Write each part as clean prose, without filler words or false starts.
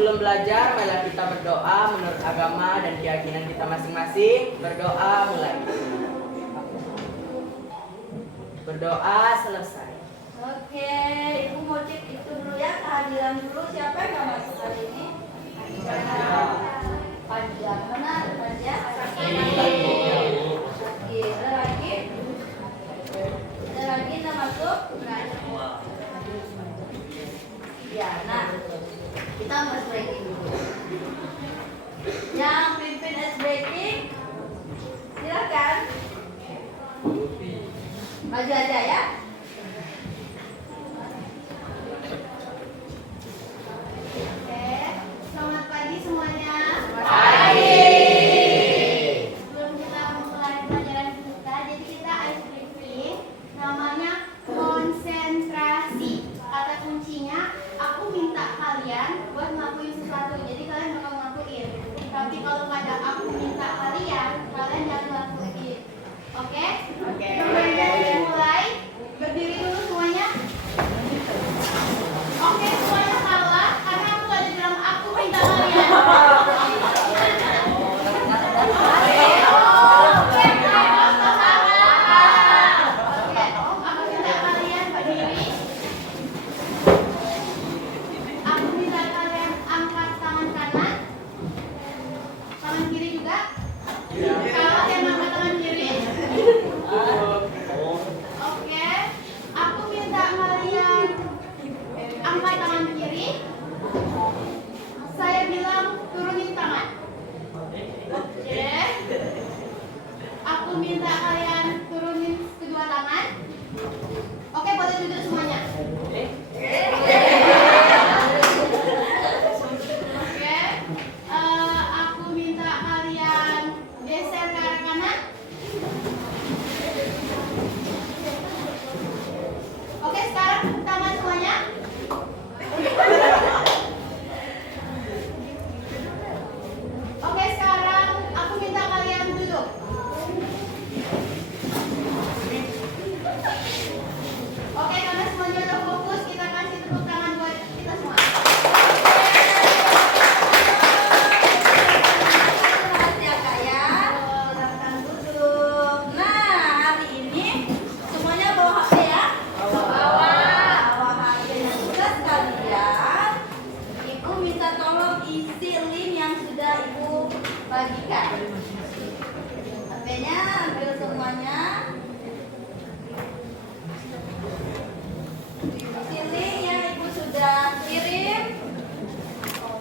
sebelum belajar, marilah kita berdoa menurut agama dan keyakinan kita masing-masing. Berdoa mulai. Berdoa selesai. Oke, Ibu mau cek itu dulu ya, kehadiran dulu. Siapa yang nggak masuk hari ini? Panjang, mana panjang? Ada lagi? Ada lagi nggak masuk? Ya, nah kita mas breaking dulu. Yang pimpin is breaking, silakan. Maju aja ya. Oke, selamat pagi semuanya. Pagi. Sebelum kita mulai pelajaran kita, jadi kita ice briefing, namanya konsentrasi. Kata kuncinya, aku minta kalian buat ngelakuin sesuatu. Jadi kalian bakal ngelakuin. Tapi kalau pada aku minta kalian jangan ngelakuin. Oke? Oke. Mulai. Berdiri dulu semuanya. Oke, semuanya salah karena aku gak bilang aku minta kalian. Aku minta kalian berdiri. Aku minta kalian angkat tangan kanan. Tangan kiri juga. Kalau yang angkat tangan kiri. Oke. Aku minta kalian angkat tangan kiri. Saya bilang turunin tangan. Oke. Aku minta kalian turunin kedua tangan. Oke, boleh duduk semuanya. Oke. Aku minta kalian geser ke arah kanan. Oke, sekarang tepuk tangan semuanya. Oke, sekarang aku minta kalian duduk. Oke, karena semuanya udah fokus, kita kasih tepuk tangan buat kita semua. Terima kasih ya Kak ya. Silakan duduk. Nah, hari ini semuanya bawa HP ya? Bawa HP. Nah, tugas kalian, Ibu minta tolong isi link yang sudah Ibu bagikan. HP-nya ambil semuanya. Isi link yang Ibu sudah kirim.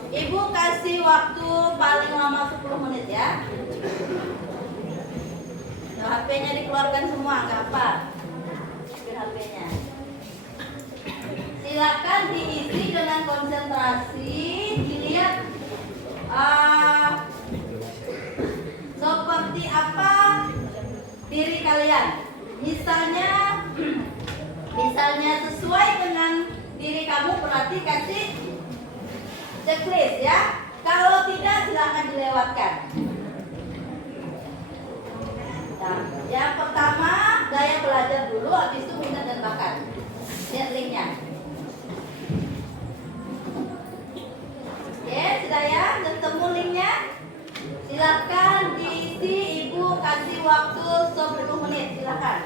Ibu kasih waktu paling lama 10 menit ya. Nah, HP-nya dikeluarkan semua, nggak apa. Ambil HP-nya. Silakan diisi dengan konsentrasi, dilihat seperti apa diri kalian. Misalnya sesuai dengan diri kamu, berarti kasih checklist ya. Kalau tidak, silakan dilewatkan. Nah, yang pertama gaya belajar dulu, habis itu minat dan bakat. Lihat linknya. Oke, sudah ya, ketemu linknya. Silakan diisi, Ibu kasih waktu 10 menit, silakan.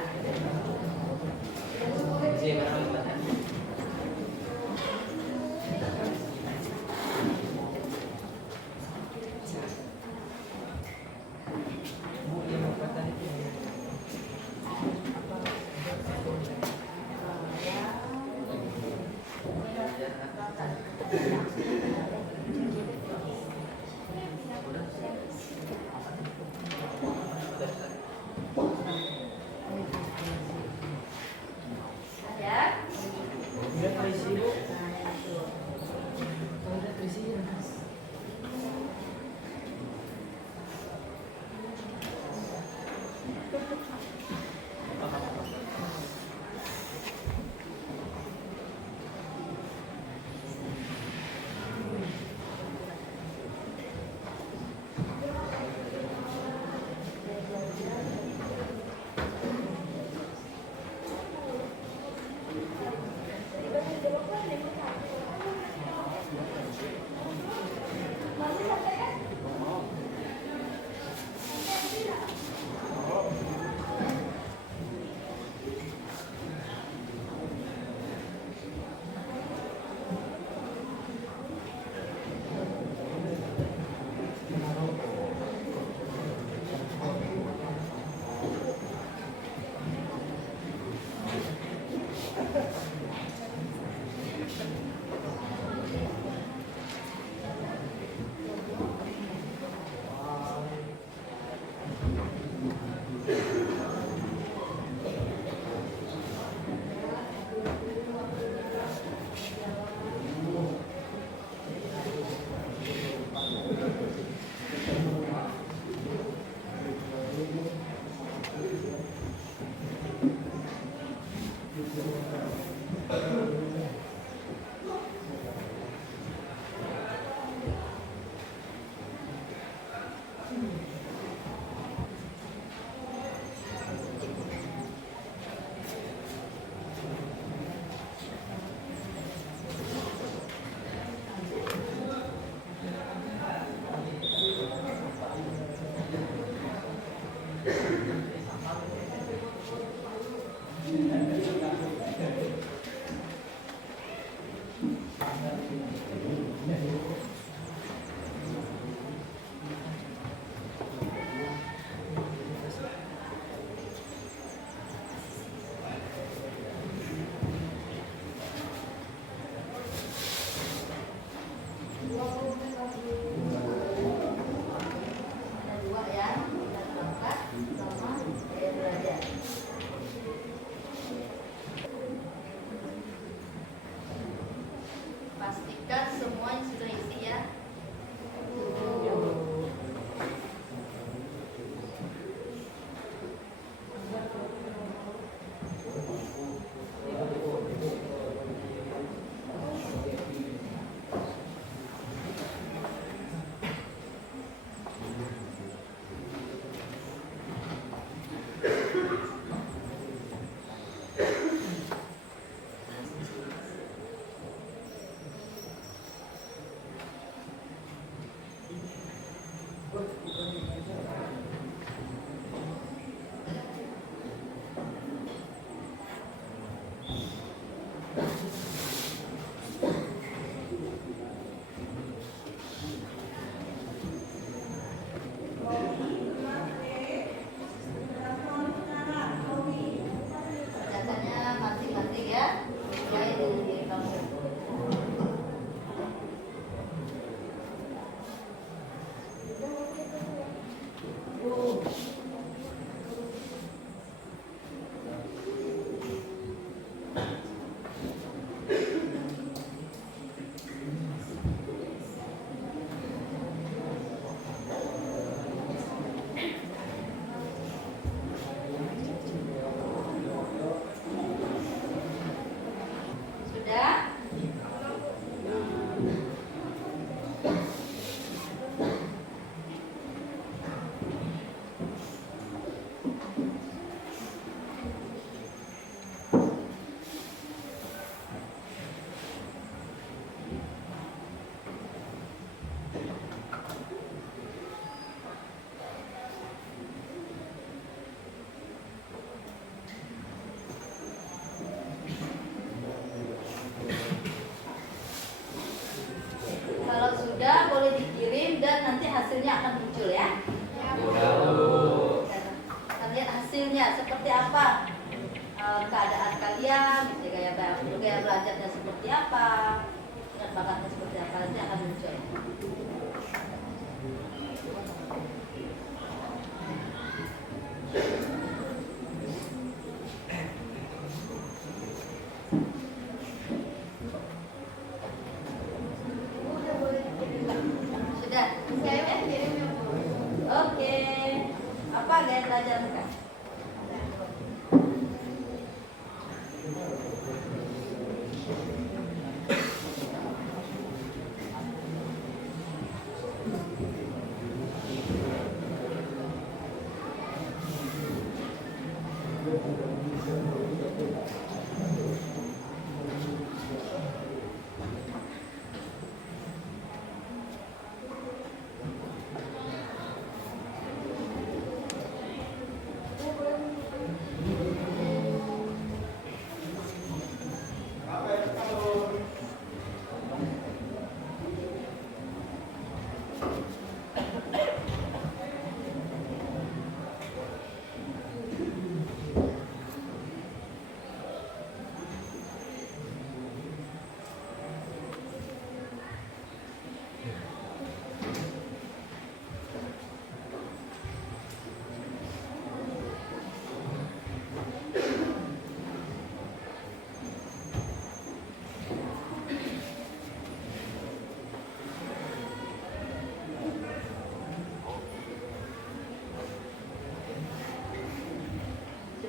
Kerjakannya masing-masing ya, sesuai dengan diri kamu. Sudah? Kalau sudah boleh dikirim dan nanti hasilnya akan muncul ya. Kita lihat hasilnya seperti apa, keadaan kalian, gaya belajarnya seperti apa, dan bakatnya seperti apa, nanti akan muncul. Sudah? Saya udah kirim ya Bu. Oke. Apa gaya belajar mereka?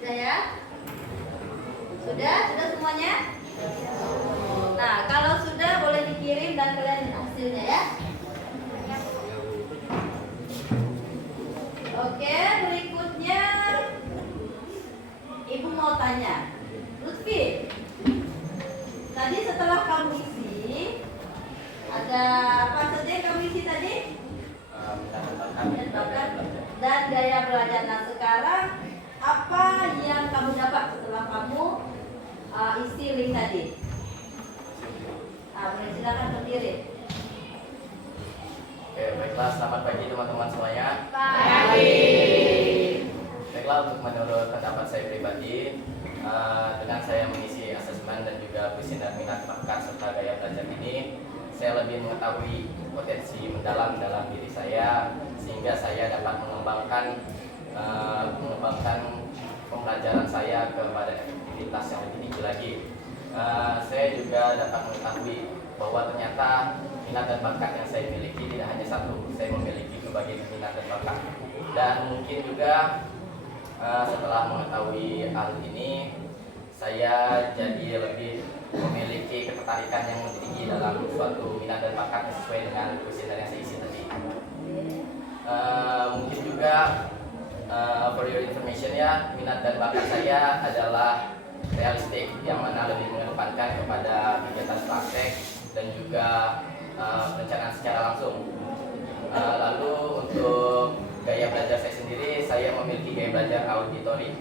Sudah ya? Sudah semuanya? Nah, kalau sudah boleh dikirim dan kalian lihat hasilnya ya. Oke, berikutnya Ibu mau tanya, Lutfi, tadi setelah kamu isi, ada apa saja yang kamu isi tadi? Dan gaya belajar. Nah, sekarang apa yang kamu dapat setelah kamu isi link tadi? Boleh silakan berdiri. Oke, baiklah, selamat pagi teman-teman semuanya. Baiklah, untuk menurut pendapat saya pribadi, dengan saya mengisi asesmen dan juga kuesioner minat bakat serta gaya belajar ini, saya lebih mengetahui potensi mendalam dalam diri saya, sehingga saya dapat mengembangkan pembelajaran saya kepada efektivitas yang lebih tinggi lagi. Saya juga dapat mengetahui bahwa ternyata minat dan bakat yang saya miliki tidak hanya satu, saya memiliki berbagai minat dan bakat. Dan mungkin juga setelah mengetahui hal ini, saya jadi lebih memiliki ketertarikan yang lebih tinggi dalam suatu minat dan bakat sesuai dengan kuesioner yang saya isi tadi. Mungkin juga for your information ya, minat dan bakat saya adalah realistik, yang mana lebih mengedepankan kepada kegiatan praktek dan juga perencanaan secara langsung. Lalu untuk gaya belajar saya sendiri, saya memiliki gaya belajar auditory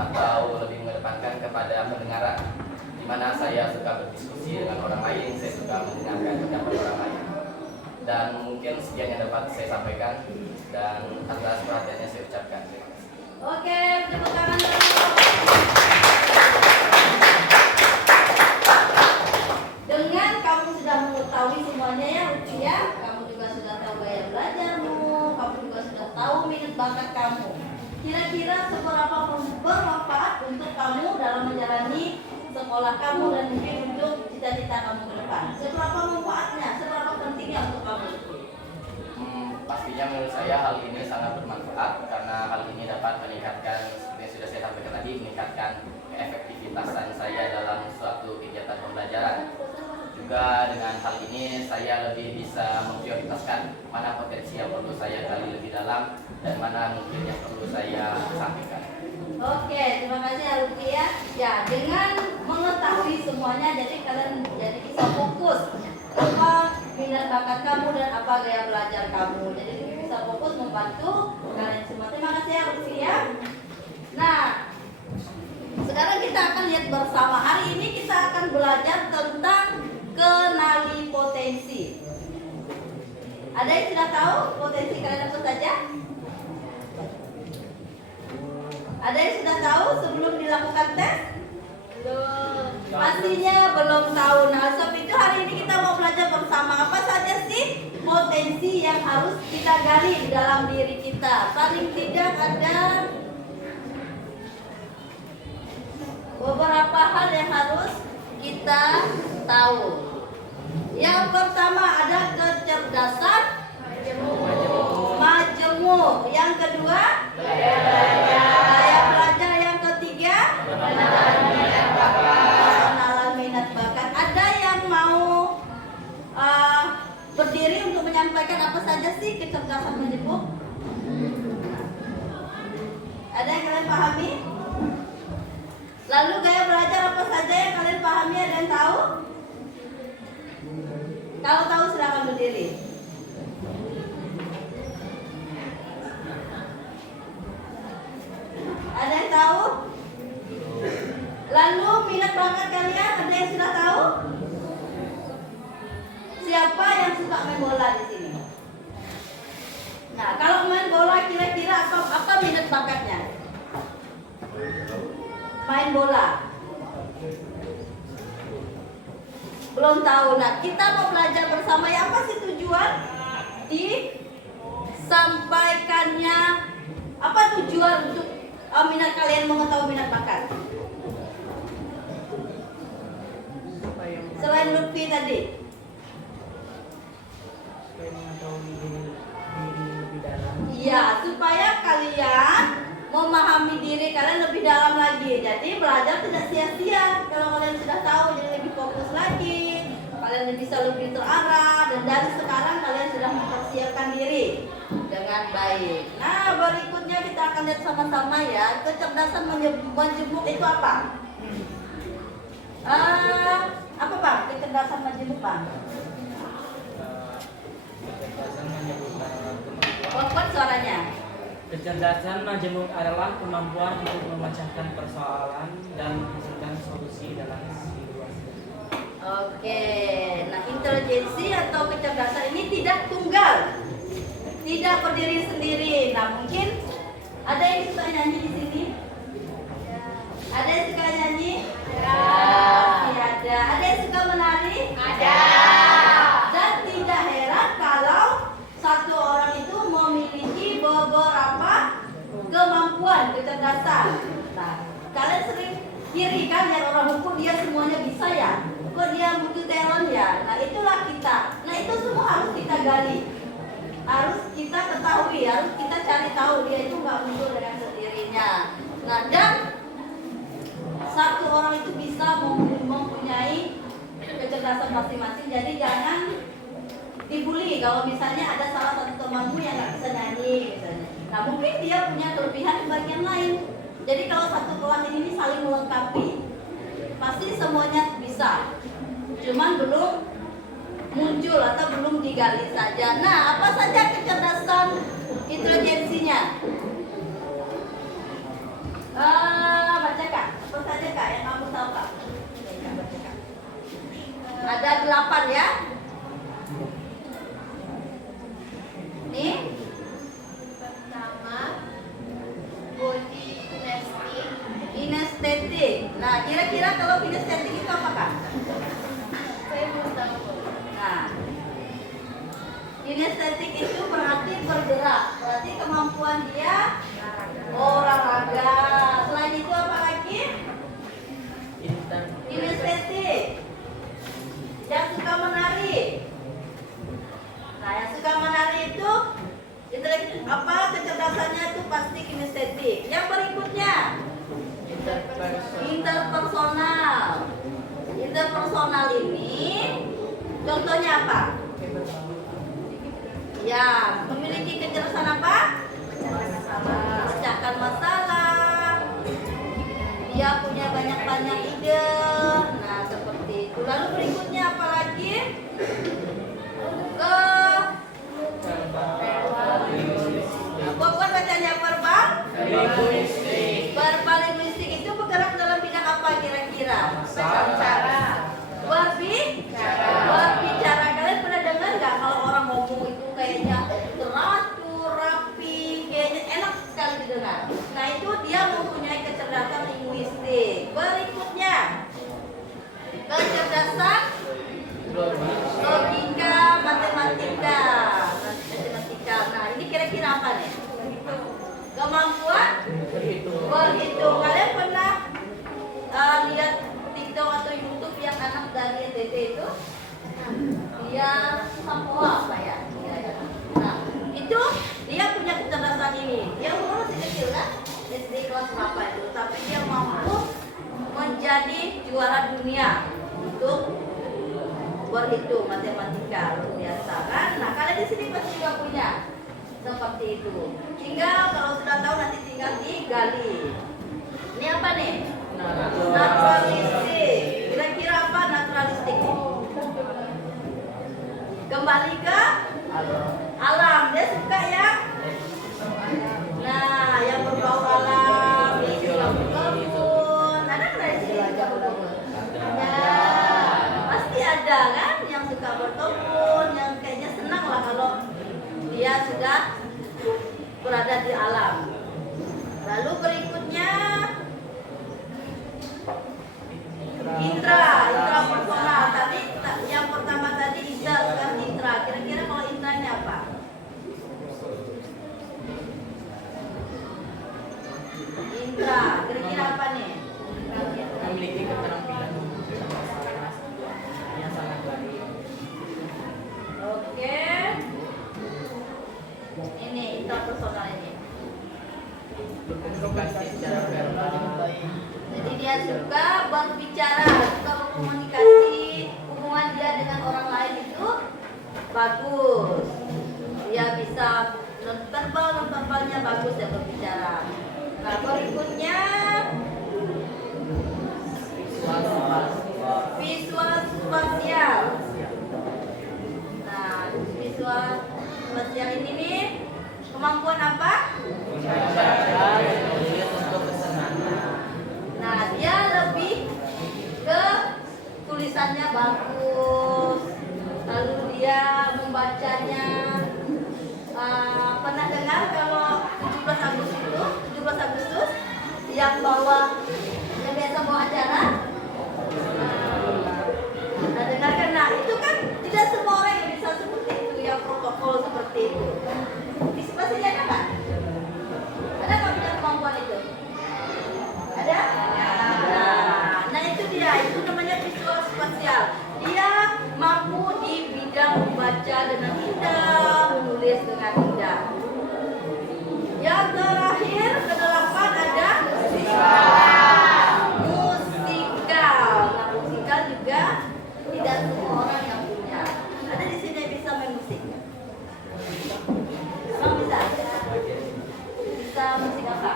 atau lebih mengedepankan kepada pendengaran. mana saya suka berdiskusi dengan orang lain, saya suka mendengarkan pendapat orang lain. Dan mungkin sekian yang dapat saya sampaikan, dan atas perhatiannya saya ucapkan terima kasih. Oke, tepuk tangan dulu. Dengan kamu sudah mengetahui semuanya ya Lutfi ya, kamu juga sudah tahu gaya belajarmu, kamu juga sudah tahu minat bakat kamu. Kira-kira seberapa bermanfaat untuk kamu dalam menjalani sekolah kamu dan mungkin untuk cita-cita kamu ke depan? Seberapa manfaatnya, seberapa pentingnya untuk kamu? Pastinya menurut saya hal ini sangat bermanfaat karena hal ini dapat meningkatkan, seperti yang sudah saya sampaikan tadi, meningkatkan keefektivitasan saya dalam suatu kegiatan pembelajaran. Juga dengan hal ini saya lebih bisa memprioritaskan mana potensi yang perlu saya gali lebih dalam dan mana mungkin yang perlu saya sampaikan. Oke, terima kasih Lutfi ya. Ya, dengan mengetahui semuanya, jadi kalian jadi bisa fokus apa minat bakat kamu dan apa gaya belajar kamu. Jadi bisa fokus membantu kalian semua. Terima kasih ya Lutfi ya. Nah, sekarang kita akan lihat bersama. Hari ini kita akan belajar tentang kenali potensi. Ada yang sudah tahu potensi kalian apa saja? Ada yang sudah tahu sebelum dilakukan tes? Belum. Pastinya belum tahu. Nah, sebab itu hari ini kita mau belajar bersama apa saja sih potensi yang harus kita gali di dalam diri kita. Paling tidak ada beberapa hal yang harus kita tahu. Yang pertama ada kecerdasan majemuk. Yang kedua daya belajar. Yang ketiga pengenalan minat bakat. Ada yang mau berdiri untuk menyampaikan apa saja sih kecerdasan majemuk? Ada yang kalian pahami? Lalu gaya belajar apa saja yang kalian pahami? Ada yang tahu? Kalau tahu silakan berdiri. Ada yang tahu? Lalu minat bakat kalian ada yang sudah tahu? Siapa yang suka main bola di sini? Nah, kalau main bola kira-kira apa minat bakatnya? Main bola. Belum tahu. Nah, kita mau belajar bersama ya, apa sih tujuan disampaikannya? Apa tujuan untuk minat kalian mengetahui minat bakat? Selain Lutfi tadi. Iya, supaya kalian memahami diri kalian lebih dalam lagi. Jadi belajar tidak sia-sia. Kalau kalian sudah tahu, jadi lebih fokus lagi. Kalian bisa lebih terarah. Dan dari sekarang kalian sudah mempersiapkan diri dengan baik. Nah, berikutnya kita akan lihat sama-sama ya. Kecerdasan majemuk itu apa? Apa Bang? Kecerdasan majemuk Bang? Kecerdasan menyebutkan kemampuan. Kuat suaranya. Kecerdasan majemuk adalah kemampuan untuk memecahkan persoalan dan menghasilkan solusi dalam situasi. Oke, nah intelijensi atau kecerdasan ini tidak tunggal, tidak berdiri sendiri. Nah mungkin ada yang suka nyanyi di sini? Ada yang suka nyanyi? Ada. Ada yang suka menari? Ada. Dan tidak heran kalau satu orang itu memiliki beberapa kemampuan kecerdasan. Nah, kalian sering kiri kan lihat orang hukum dia semuanya bisa ya, kok dia butuh talent ya. Nah itulah kita. Nah itu semua harus kita gali, harus kita ketahui, harus kita cari tahu. Dia itu nggak muncul dengan sendirinya. Nah dan satu orang itu bisa mempunyai kecerdasan masing-masing. Jadi jangan dibully kalau misalnya ada salah satu temanmu yang nggak bisa nyanyi misalnya. Nah mungkin dia punya kelebihan di bagian lain. Jadi kalau satu kelas ini saling melengkapi, pasti semuanya bisa. Cuman belum muncul atau belum digali saja. Nah apa saja kecerdasan intelijensinya? Baca Kak, apa saja Kak yang kamu tahu Kak? Ada 8 ya. Nih. Pertama, body kinestetik. Kinestetik. Nah, kira-kira kalau kinestetik itu apa, Kak? Saya belum tahu. Nah, kinestetik itu berarti bergerak, berarti kemampuan dia olahraga. Selain itu apa lagi? Kinestetik. Yang suka menari. Nah, yang suka menari itu apa kecerdasannya itu pasti kinestetik. Yang berikutnya interpersonal. Interpersonal ini contohnya apa? Ya, memiliki kecerdasan apa? Memecahkan masalah. Dia punya banyak ide. Nah, seperti itu. Lalu berikutnya apa lagi? Bukan bacanya verbal? Verbal linguistik itu bergerak dalam bidang apa kira-kira? Berbicara. Kalian pernah dengar nggak kalau orang ngomong itu kayaknya teratur, rapi, kayaknya enak sekali didengar. Nah, itu dia mempunyai kecerdasan linguistik. Berikutnya, kecerdasan logika, matematika. Nah, ini kira-kira apa nih? Kemampuan berhitung. Kalian pernah lihat TikTok atau YouTube yang anak dari NTT itu? Dia Samoa apa ya? Nah, itu dia punya kecerdasan ini. Dia umur masih kecil kan? SD kelas berapa itu? Tapi dia mampu menjadi juara dunia untuk berhitung matematika, luar biasa kan? Nah, kalian di sini pasti juga punya seperti itu. Tinggal kalau sudah tahu nanti tinggal digali. Ini apa nih? Naturalistik. Kira-kira apa naturalistik nih? Kembali ke alam. Dia suka ya? Nah, yang berbau alam, dia suka berkebun. Ada nggak di sini suka berkebun? Pasti ada kan yang suka berkebun, yang kayaknya senang lah kalau dia sudah berada di alam. Lalu berikutnya indra personal. Tadi yang pertama tadi indra, sekarang indra. Kira-kira kalau indranya apa? Indra, kira-kira apa nih? Memiliki keterampilan yang sangat baik. Oke. Ini interpersonal ini. Berkomunikasi secara verbal. Jadi dia suka berbicara, suka berkomunikasi, hubungan dia dengan orang lain itu bagus. Dia bisa non-verbalnya bagus ya berbicara. Nah, berikutnya visual spasial. Nah, visual spasial ini nih kemampuan apa? Nah, dia lebih ke tulisannya bagus, lalu dia membacanya. Pernah dengar kalau 17 Agustus yang biasa bawa acara? Nah, dengarkan. Nah, itu kan tidak semua orang yang bisa seperti itu, yang protokol seperti itu. Di sebelah sini ada nggak? Ada nggak punya kemampuan itu? Ada? Nah, itu dia. Itu namanya visual spasial. Dia mampu di bidang membaca dengan indah, menulis dengan indah. Yang terakhir, kedelapan ada musikal. Nah, musikal juga tidak semua orang yang punya. Ada di sini yang bisa main musik? Emang bisa? Bisa musik apa?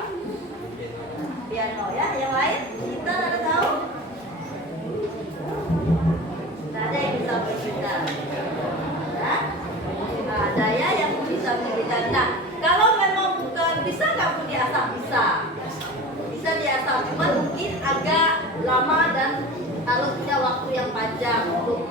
Piano ya. Yang lain? Kita ada tahu? Nah, ada yang bisa main gitar. Nah, ada ya yang bisa main gitar. Nah, kalau memang bukan bisa, nggak pun diasah bisa. Bisa diasah, cuma mungkin agak lama dan harus punya waktu yang panjang untuk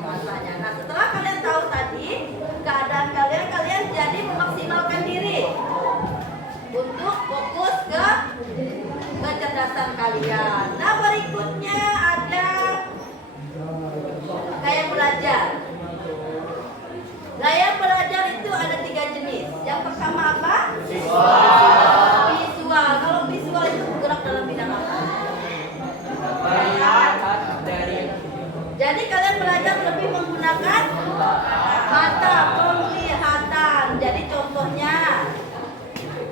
Jadi kalian belajar lebih menggunakan mata penglihatan. Jadi contohnya,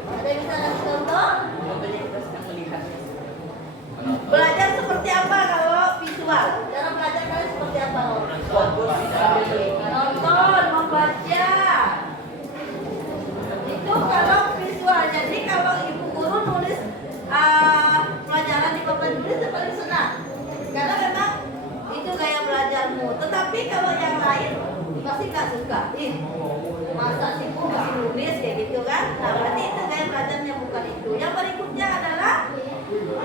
ada yang bisa kasih contoh? Contohnya kita sedang melihat. Belajar seperti apa kalau visual? Cara belajar kalian seperti apa? Fokus Nonton, membaca. Itu kalau visual. Jadi kalau ibu guru nulis pelajaran di papan tulis itu paling senang. Karena memang itu gaya belajarmu. Tetapi kalau yang lain pasti nggak suka. Ih, masa sih bu masih nulis kayak gitu kan? Nah berarti itu gaya belajarnya bukan itu. Yang berikutnya adalah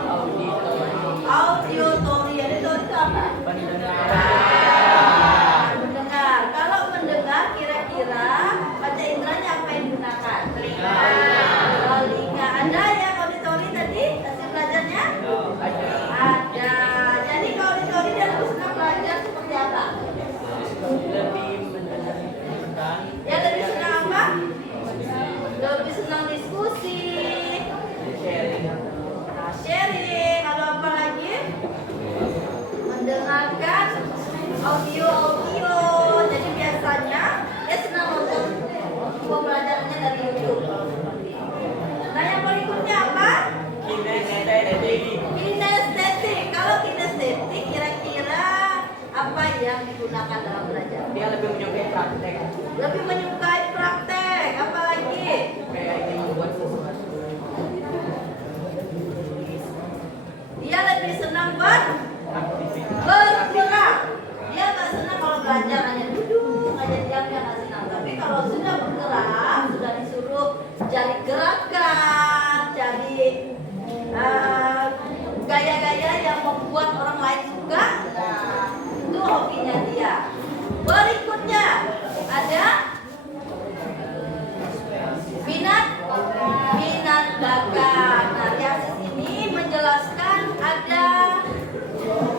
auditory. Auditory itu apa? Mendengar. Kalau mendengar kira-kira baca inderanya apa yang digunakan? Telinga. Ada yang auditory tadi hasil belajarnya? Ada. Jadi kalau auditory dia lebih senang belajar seperti apa? lebih mendengarkan. Ya lebih senang apa? Lebih senang diskusi. Sharing. Ada apa lagi? Mendengarkan audio. Jadi biasanya dia senang nonton pembelajarannya dari YouTube. Nah yang berikutnya apa? Kinestetik. Kalau kinestetik kira-kira apa yang digunakan dalam belajar? Dia lebih menyukai praktek. Lebih menyukai praktek. Apalagi? Kayak ingin membuat sesuatu. Dia lebih senang bergerak. Dia nggak senang kalau belajar hanya duduk aja diam, dia nggak senang. Tapi kalau sudah bergerak, sudah disuruh cari gerakan, cari gaya-gaya yang membuat orang lain suka, nah itu hobinya dia. Berikutnya ada minat bakat. Nah, tesis ini menjelaskan ada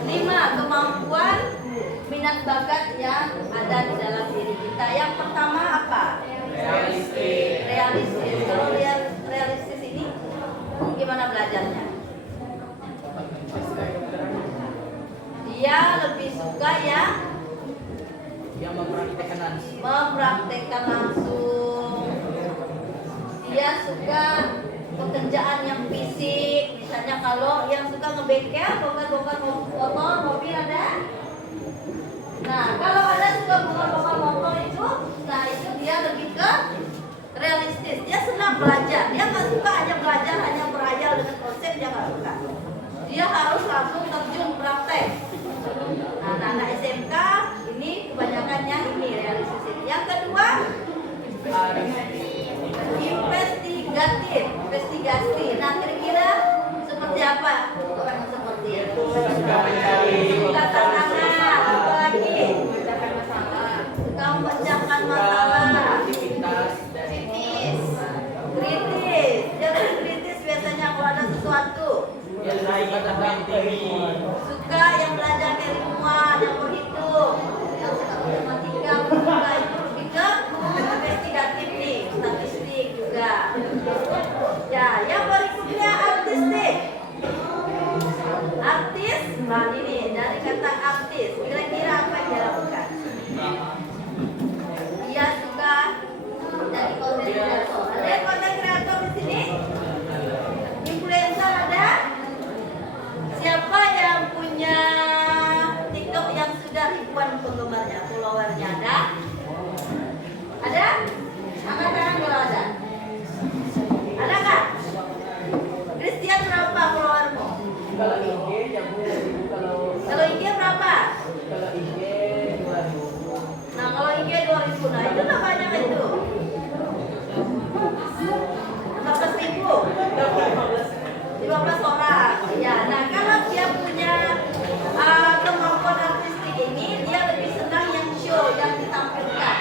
5 kemampuan minat bakat yang ada di dalam diri kita. Yang pertama apa? Realistis. Kalau realistis ini gimana belajarnya? Dia lebih suka yang mempraktekkan langsung. Dia suka pekerjaan yang fisik. Misalnya kalau yang suka ngebengkel, bongkar-bongkar motor, mobil ada. Nah, kalau ada suka bongkar-bongkar motor itu, nah itu dia lebih ke realistis. Dia senang belajar. Dia nggak suka hanya belajar, hanya berhayal dengan konsep, dia nggak suka. Dia harus langsung terjun praktek. Nah, anak SMK ini kebanyakannya ini realistis ini. Yang kedua, investigasi. Nah, kira-kira seperti apa orang seperti itu? Suka tantangan, apa lagi? Suka memecahkan masalah. Kritis. Dia lebih kritis biasanya kalau ada sesuatu. Suka yang belajar keilmuan, yang berhitung, yang suka matematika, fisika itu lebih ke investigatif nih, statistik juga. Ya, yang berikutnya artistik. Artis, nah ini dari kata artis, kira-kira apa yang dia lakukan? Dia suka jadi konten kreator. Ada yang konten kreator di sini? Influencer ada? Siapa yang punya TikTok yang sudah ribuan penggemarnya, followernya ada? Ada? Angkat tangan kalau ada. Ada nggak? Christian berapa followermu? Kalau IG Kalau IG berapa? Kalau IG 2000. Nah kalau IG 2000, nah itu tak banyak itu. 15 orang. Ya, nah kalau dia punya kemampuan artistik ini, dia lebih senang yang show, yang ditampilkan.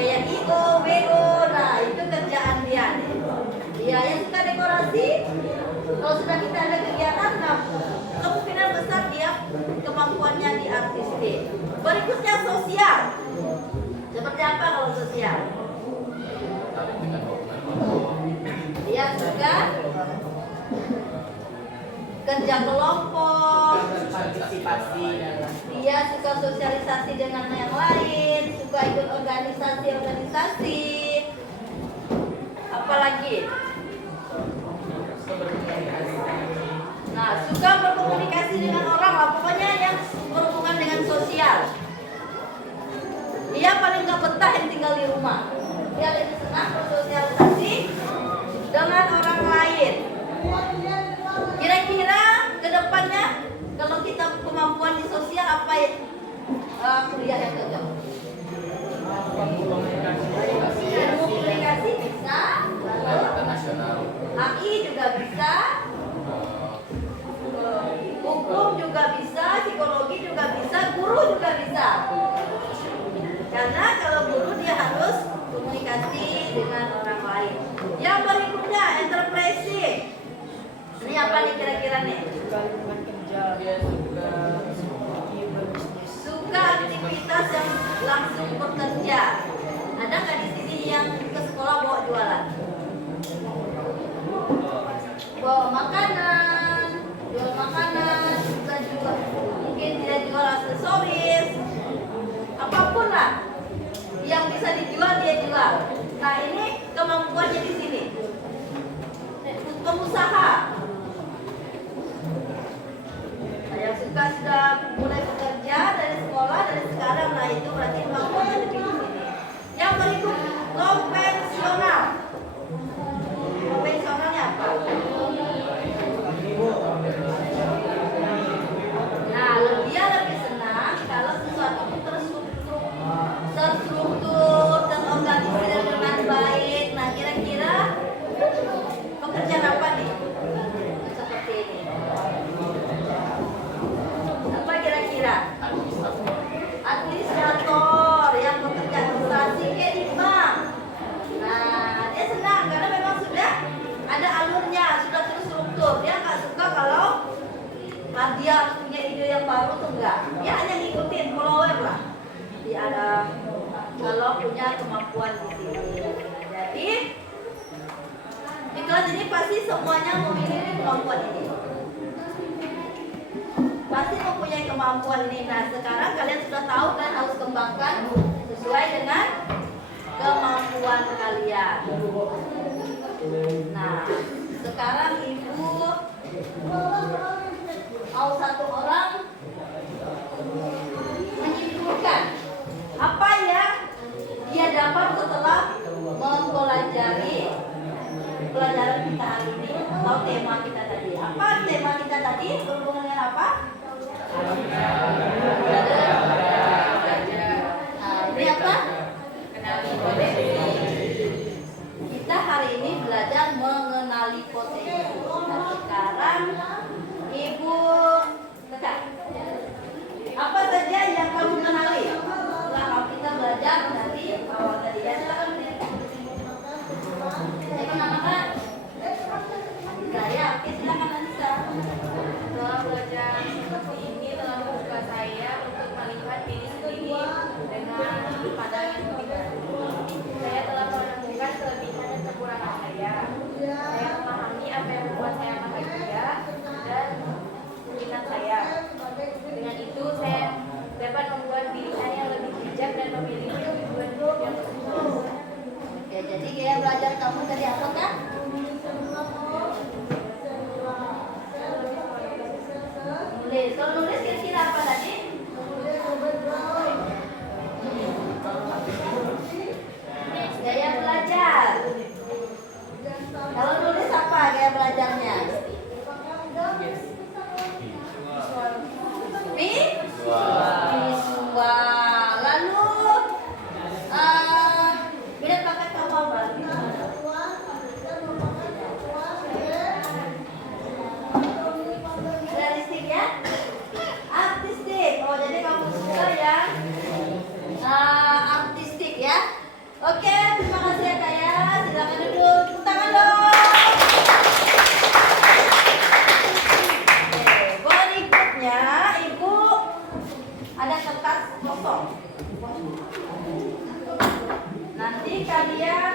Kayak IO, WO, nah itu kerjaan dia nih. Dia yang suka dekorasi, kalau sudah kita ada kegiatan, nah kemungkinan besar dia kemampuannya di artistik. Berikutnya sosial. Seperti apa kalau sosial? Dia suka kerja kelompok, Partisipasi dalam dia suka sosialisasi dengan yang lain, suka ikut organisasi. Apalagi? Nah, suka berkomunikasi dengan orang lah, pokoknya yang berhubungan dengan sosial. Dia paling gak betah yang tinggal di rumah. Dia lebih senang bersosialisasi dengan orang lain. Kira-kira ke depannya kalau kita kemampuan di sosial apa ya? Kuliah yang cocok? Ilmu komunikasi bisa, lalu internasional, AI juga bisa, hukum juga bisa, psikologi juga bisa, guru juga bisa. Karena kalau guru dia harus komunikasi dengan orang lain. Yang berikutnya entrepreneurship. Ini apa nih kira-kira nih? Suka aktivitas yang langsung bekerja. Ada nggak di sini yang ke sekolah bawa jualan? Bawa makanan, jual makanan, suka juga. Mungkin dia jual aksesoris, apapun lah yang bisa dijual dia jual. Nah ini kemampuannya di sini. Pengusaha. Nah, yang suka sudah mulai bekerja dari sekolah dari sekarang, nah itu berarti kemampuannya lebih di sini. Yang berikut konvensional. Konvensionalnya apa? Nah, dia lebih senang kalau sesuatu itu terstruktur, terorganisir dengan baik. Nah, kira-kira pekerjaan apa nih? Seperti ini. Apa kira-kira? Administrator yang bekerja administrasi kayak di bank. Nah, dia senang karena memang sudah ada alurnya, sudah terstruktur. Dia nggak suka kalau dia punya ide yang baru tuh enggak. Dia hanya ngikutin follower lah. Dia ada kalau punya kemampuan di sini. Jadi di kelas ini pasti semuanya memiliki kemampuan ini. Pasti mempunyai kemampuan ini. Nah, sekarang kalian sudah tahu kan harus kembangkan sesuai dengan kemampuan kalian. Nah, sekarang ibu mau satu orang menyimpulkan apa yang dia dapat setelah mempelajari pelajaran kita hari ini atau tema kita tadi. Apa tema kita tadi? Berhubungan dengan apa? Ini apa? Kita hari ini belajar mengenali potensi. Nah, sekarang Ibu Teka, apa saja yang kamu kenali setelah kita belajar tadi awal tadi ya? Siapa namakan? Saya, oke silakan Anissa. Setelah belajar seperti ini telah membuka saya untuk melihat diri sendiri dengan pandangan yang lebih baru. Saya telah menemukan kelebihan dan kekurangan saya. Saya memahami apa yang membuat saya bahagia dan minat saya. Dengan itu saya dapat membuat pilihan yang lebih bijak dan memiliki tujuan hidup yang sukses. Oke, jadi gaya belajar kamu tadi apa kan? Nulis. Kalau nulis kira-kira apa tadi? Gaya belajar. Kalau nulis apa gaya belajarnya? Visual. Lalu minat bakat kamu apa? Realistik ya? Artistik. Oh, jadi kamu suka yang artistik ya? Oke, terima kasih ya Kak ya. Silakan duduk. Tepuk tangan dong. Oke, berikutnya Ibu ada kertas kosong. Nanti kalian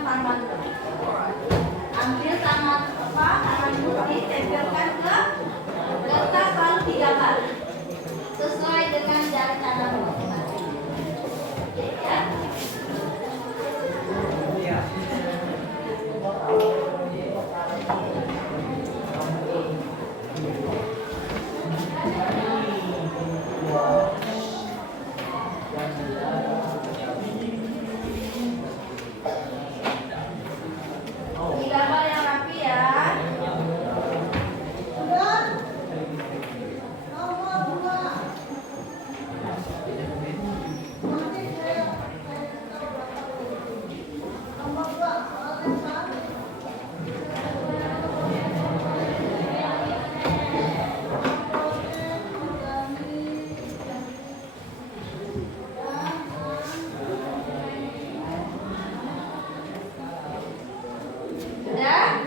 tangan. Ambil tangan kiri, tempelkan ke kertas lalu digambar sesuai dengan jari tangan masing-masing. Oke ya. Digambar yang rapi ya. Sudah?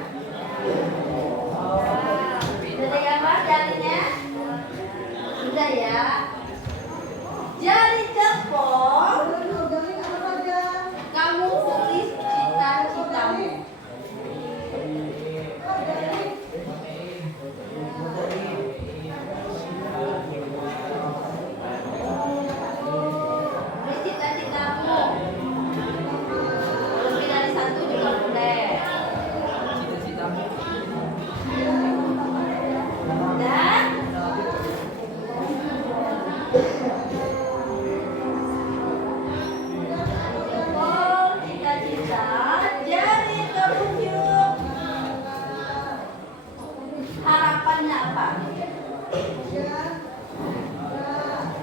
Sudah digambar jarinya? Sudah ya. Jari jempol, kamu tulis cita-citamu. Tulis cita-citamu. Lebih dari satu juga boleh. Dan jempol cita-cita, jari telunjuk. Harapannya apa?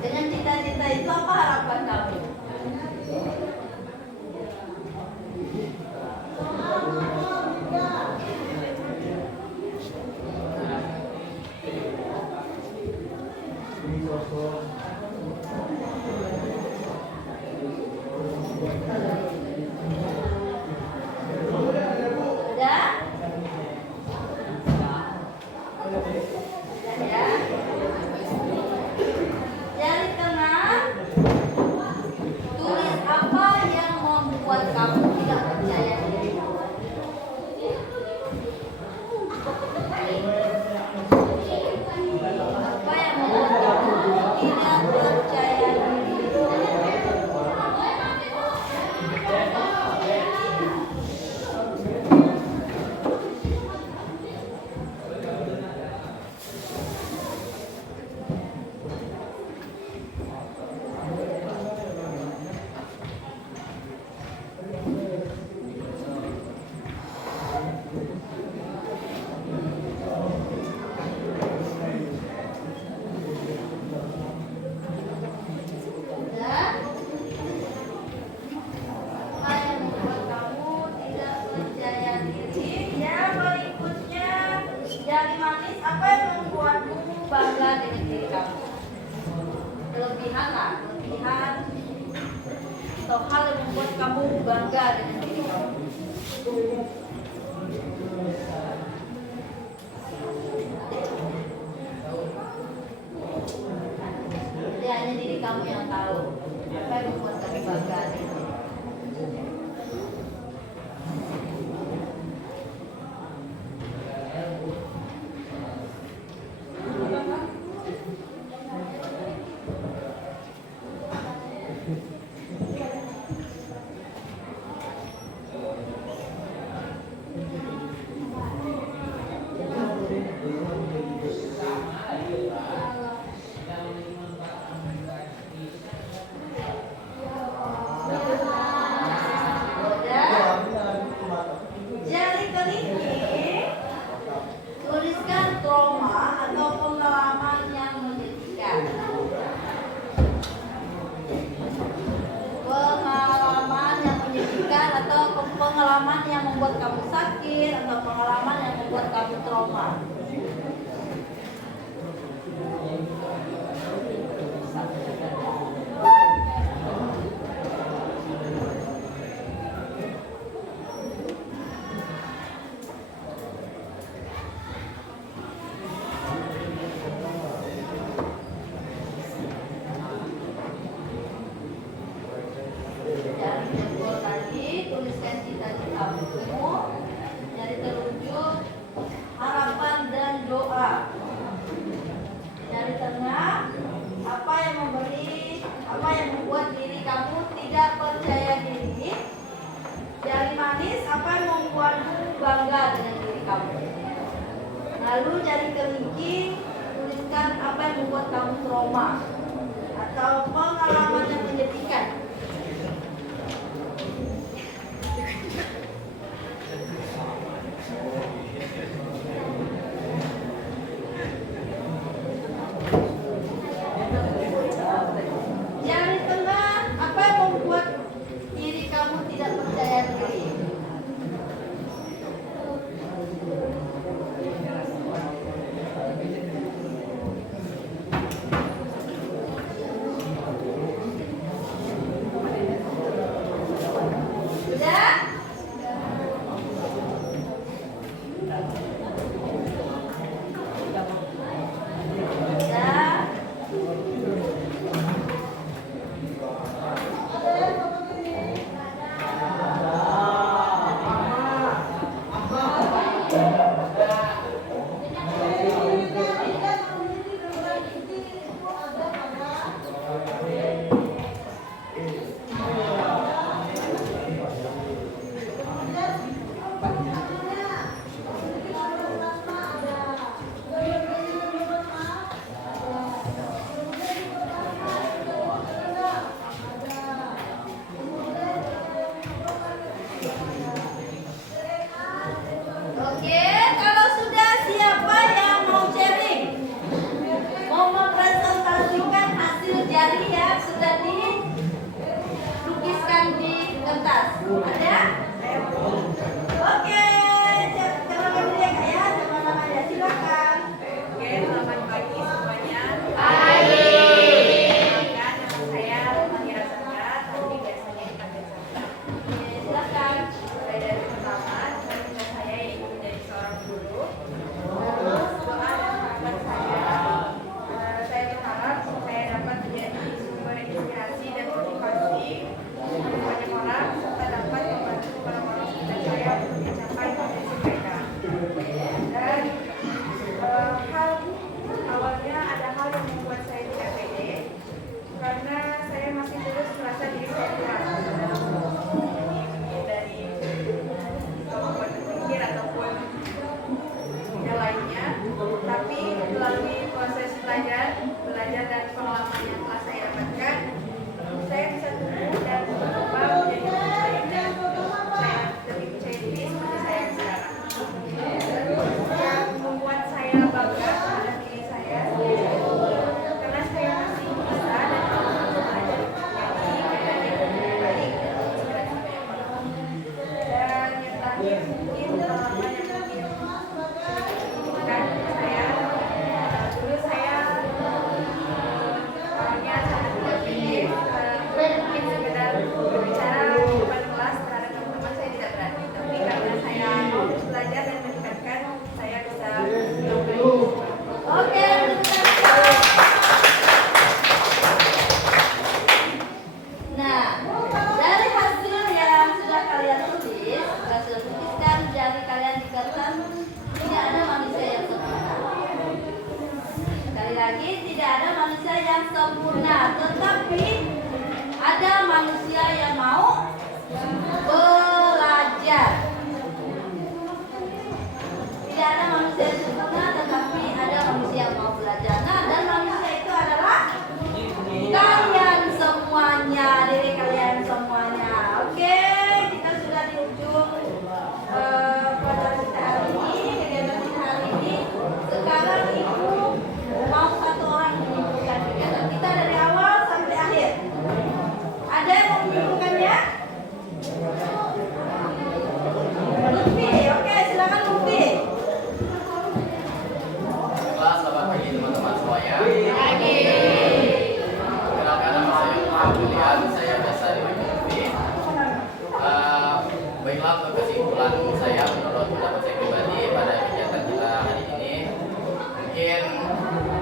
Dengan cita-cita itu apa harapan kamu? Sudah? Sudah ya. Jari tengah, tulis apa yang membuat kamu tidak percaya diri. Apa yang membuat kamu tidak percaya diri? Sudah? Apa yang membuat kamu tidak percaya diri? Yang berikutnya, jari manis, apa yang membuatmu bangga dengan diri kamu? Kelebihan lah, kelebihan atau hal yang membuat kamu bangga dengan diri kamu. Jadi hanya diri kamu yang tahu apa yang membuat kamu bangga dengan diri. Jari kelingking, tuliskan trauma atau pengalaman yang menyedihkan. Pengalaman yang menyedihkan atau pengalaman yang membuat kamu sakit atau pengalaman yang membuat kamu trauma. Jari jempol tadi tuliskan cita-cita Lalu dari kelingking tuliskan apa yang membuat kamu trauma atau pengalaman yang menyedihkan. Jari tengah, apa yang membuat diri kamu tidak percaya diri? Sudah? Sudah? Oke, kalau sudah siapa yang mau sharing? Mau mempresentasikan hasil jari yang sudah dilukiskan di kertas? Ada? Oke, coba dulu ya Kak ya, coba namanya silakan. Oke, selamat pagi semuanya. Pagi. Nama saya Mahira Sangga, tapi biasanya dipanggil Sangga. Oke, silakan. Saya dari pertama, cita-cita saya yaitu menjadi seorang guru. Terus doa dan harapan saya berharap saya dapat menjadi sumber inspirasi dan motivasi bagi banyak orang serta dapat membantu orang-orang sekitar saya untuk mencapai potensi mereka. Dan hal awalnya ada hal yang membuat saya tidak pede karena saya masih terus merasa diri saya kurang dari kemampuan berpikir ataupun yang lainnya. Tapi melalui proses belajar dan pengalaman yang telah saya dapatkan, saya bisa tumbuh dan berkembang menjadi lebih baik dan saya lebih percaya diri seperti saya yang sekarang. Yang membuat saya bangga terhadap diri saya karena saya masih bisa dan mampu belajar menjadi yang lebih baik dan menginspirasi banyak orang. Dan yang terakhir mungkin pengalaman yang mungkin signifikan bagi saya. Dulu saya orangnya sangat tidak pede, mungkin sekedar berbicara di depan kelas terhadap teman-teman saya tidak berani. Tapi karena saya mau terus belajar dan meningkatkan, saya bisa melakukan itu. Oke, nah, dari hasil yang sudah kalian tulis, hasil tuliskan jari kalian di kertas, tidak ada manusia yang sempurna. Sekali lagi, tidak ada manusia yang sempurna, tetapi ada manusia yang mau belajar. Tidak ada manusia yang sempurna, tetapi ada manusia yang mau belajar. Nah, dan manusia itu adalah kalian semuanya, diri kalian semuanya. Oke, kita sudah di ujung pelajaran kita hari ini, kegiatan kita hari ini. Sekarang ibu mau satu orang menyimpulkan kegiatan kita dari awal sampai akhir. Ada yang mau menyimpulkannya? Lutfi, oke, silakan Lutfi. Baiklah, selamat pagi teman-teman semuanya. Perkenalkan, nama saya Julian, saya biasa dipanggil Lutfi. Baiklah, untuk kesimpulan saya menurut pendapat saya pribadi pada kegiatan kita hari ini, mungkin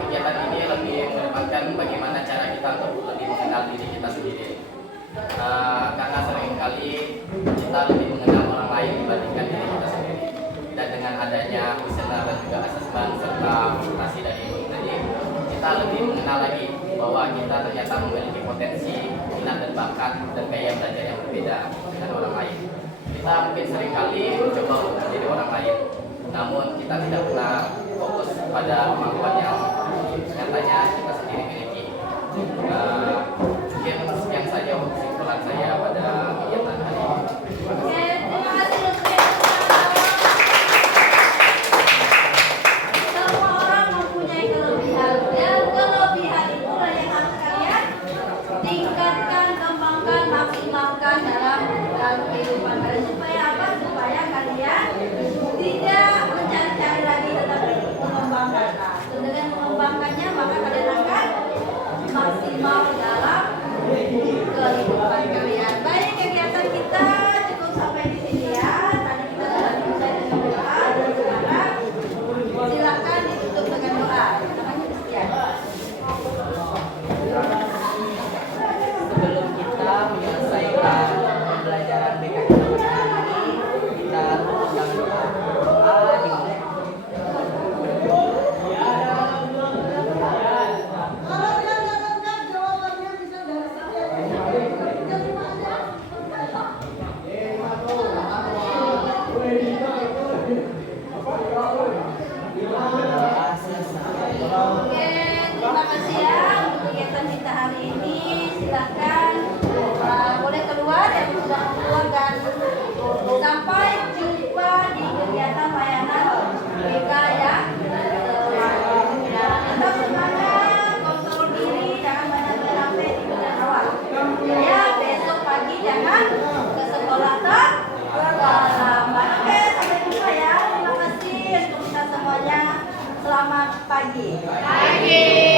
kegiatan ini lebih mengedepankan bagaimana cara kita untuk lebih mengenal diri kita sendiri. Karena seringkali kita lebih mengenal orang lain dibandingkan diri kita sendiri. Dan dengan adanya kuesioner dan juga asesmen serta presentasi dari ibu tadi, kita lebih mengenal lagi bahwa kita ternyata memiliki potensi, minat dan bakat dan gaya belajar yang berbeda dengan orang lain. Kita mungkin seringkali mencoba untuk menjadi orang lain, namun kita tidak pernah pada kemampuan yang nyatanya kita sendiri miliki. Mungkin sekian saja untuk kesimpulan saya pada kegiatan hari ini. Oke, terima kasih Lutfi. Semua orang mempunyai kelebihan. Dan kelebihan itulah yang harus kalian tingkatkan, kembangkan, maksimalkan dalam kehidupan kalian. Supaya apa? Supaya kalian tidak mencari-cari lagi, tetapi mengembangkan. Nah, dengan mengembangkannya maka kalian akan maksimal dalam kehidupan kalian. Baik, kegiatan kita cukup sampai di sini ya. Tadi kita sudah selesai dengan doa dan sekarang silakan ditutup dengan doa. Namanya Christian. Sebelum kita menyelesaikan pembelajaran BKK hari ini, kita undang doa. Doa dimulai. Doa selesai. Oke, terima kasih ya untuk kegiatan kita hari ini. Silakan boleh keluar yang sudah keluar dan sampai jumpa di kegiatan layanan BK ya. Tetap semangat, kontrol diri, jangan banyak HP di bulan awal. Ya, besok pagi jangan ke sekolah terlambat. Oke, sampai jumpa ya. Terima kasih untuk kita semuanya. Selamat pagi. Pagi.